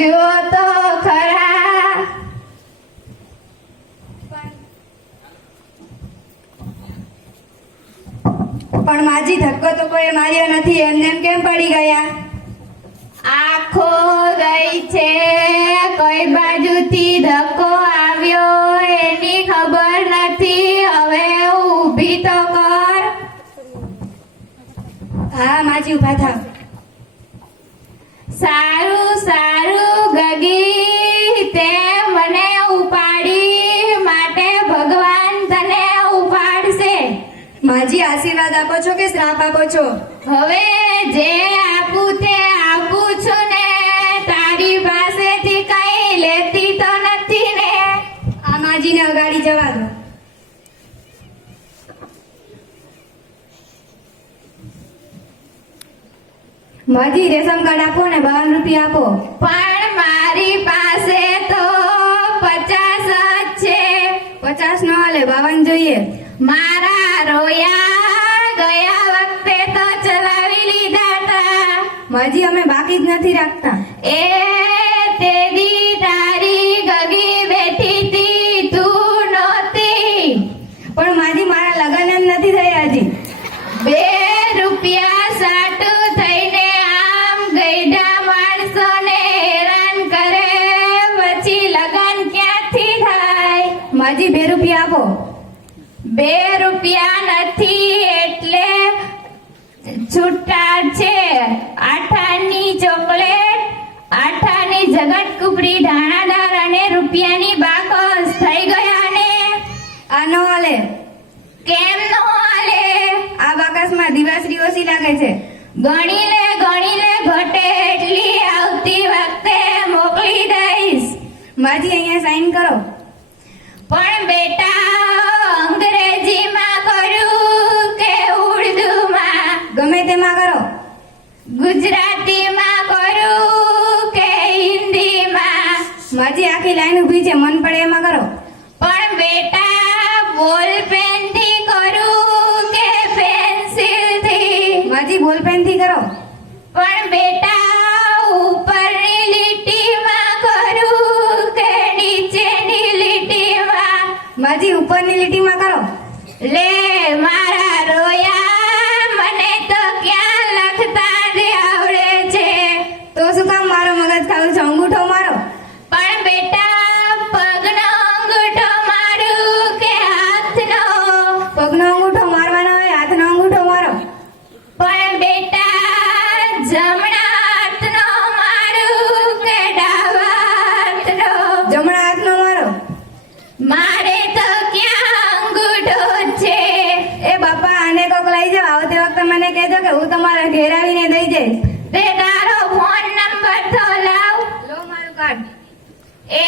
જુઓ તો ખરા. પણ માજી ધક્કો તો કોઈ માર્યો નથી, એમને એમ કેમ પડી ગયા? આખો ગઈ છે, કઈ બાજુથી ધક્કો આવ્યો એની ખબર નથી. હવે ઊભી તો કર. હા માજી ઊભા થાવ. સારું સારું ગગી, તે મને ઉપાડી માટે ભગવાન તને ઉપાડશે. માજી આશીર્વાદ આપો છો કે શ્રાપ આપો છો? હવે જે આપું તે આપું છું ને, તારી પાસેથી કઈ લેતી તો નથી ને. આ માજીને અગાડી જવા દો. માજી રેશમ કાર્ડ આપો ને 52 રૂપિયા આપો. પણ મારી પાસે તો 50 જ છે. 50 ન હાલે, 52 જોઈએ. મારા રોયા ગયા વખતે તો ચલાવી લીધા હતા. માજી અમે બાકી જ નથી રાખતા. એ તેદી તારી ગગી બેઠી તી, તું નહોતી. પણ માજી મારા લગ્ન એમ નથી થયા હજી. 2 રૂપિયા સાટું થઈને આમ ગઈઢા માણસોને હેરાન કરે, પછી લગન ક્યાંથી થાય? માજી 2 રૂપિયા આપો. 2 રૂપિયા નથી એટલે છૂટા છે. આઠાની ચોકલેટ, આઠાની જગત કુપડી, દાણાદાર અને રૂપિયાની બાકસ થઈ ગયા ને. આ ન હાલે. કેમ નો હાલે? આ બાકસમાં દિવાસરી ઓછી લાગે છે. ગણી લે ઘટે એટલી આવતી વખતે મોકલી દઈશ. માજી અહીંયા સાઈન કરો. પણ બેટા અંગ્રેજીમાં કરું કે ઉર્દુમાં? ગમે તેમાં કરો. ગુજરાતીમાં કરું કે હિન્દીમાં? માજી આખી લાઈન ઊભી છે, મન પડે એમાં કરો. પણ બેટા બોલ પેનથી કરું કે પેન્સિલથી? માજી બોલપેન થી કરો. પણ બેટા ઉપરની લીટીમાં કરું કે નીચેની લીટીમાં? માજી ઉપરની લીટીમાં કરો. લે મારા રોયા, મને તો ક્યાં લખતા જ આવડે છે. તો શું કામ મારો મગજ ખાવું છે? અંગૂઠો મારો. પણ બેટા પગનો અંગૂઠો મારું કે હાથનો? પગનો અંગૂઠો મારવાનો હોય, હાથનો અંગૂઠો મારો. પણ બેટા જમણા હાથનો મારું કે ડાબા હાથનો? જમણા હાથનો મારો. મારે તો ક્યાં અંગૂઠો છે. એ બાપા આને કોક લઈ જાઓ. આવતી વખતે મને કહેજો કે હું તમારા ઘેર આવીને દઈ જઈશ. તે તારો ફોન નંબર તો લાવ. લો મારું કાર્ડ. એ